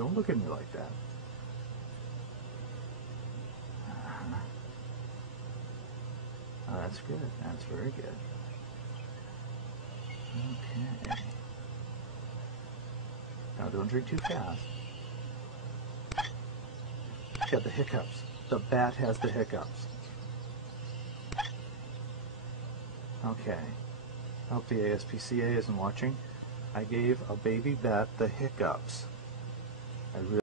don't look at me like that. Oh, that's good. That's very good. Okay. Now don't drink too fast. She had the hiccups. The bat has the hiccups. Okay. I hope the ASPCA isn't watching. I gave a baby bat the hiccups. I really